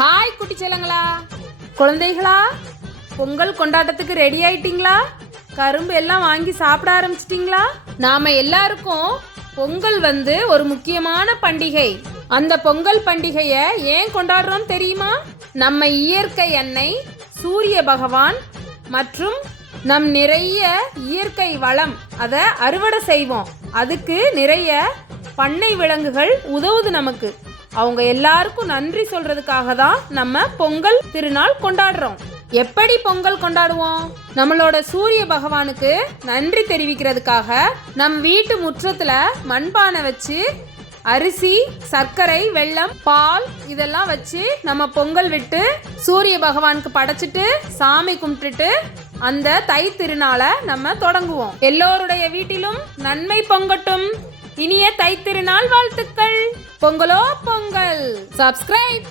Hi குட்டி செல்லங்களா, குழந்தைகளா, Pongal கொண்டாட்டத்துக்கு ready ஆயிட்டீங்களா? கரும்பு எல்லாம் வாங்கி சாப்பிட ஆரம்பிச்சிட்டிங்களா? நாம எல்லாருக்கும் பொங்கல் ஒரு முக்கியமான பண்டிகை. அந்த பொங்கல் பண்டிகையை ஏன் கொண்டாடுறோம் தெரியுமா? நம்ம இயற்கை அன்னை சூரிய பகவான் மற்றும் நம் நிறைய இயற்கை வளம் அதை அறுவடை செய்வோம். அதுக்கு நிறைய பண்ணை விலங்குகள் உதவுது நமக்கு. அவங்க எல்லாருக்கும் நன்றி சொல்றதுக்காக தான் நம்ம பொங்கல் திருநாள் கொண்டாடுறோம். எப்படி பொங்கல் கொண்டாடுவோம்? நம்மளோட சூரிய பகவானுக்கு நன்றி தெரிவிக்கிறதுக்காக நம் வீட்டு முற்றத்துல மண்பானை வச்சு அரிசி, சர்க்கரை, வெல்லம், பால் இதெல்லாம் வச்சு நம்ம பொங்கல் விட்டு சூரிய பகவானுக்கு படைச்சிட்டு சாமி கும்பிட்டுட்டு அந்த தை திருநாளை நம்ம தொடங்குவோம். எல்லோருடைய வீட்டிலும் நன்மை பொங்கட்டும். இனிய தை திருநாள் வாழ்த்துக்கள். பொங்கலோ பொங்கல். சப்ஸ்கிரைப்.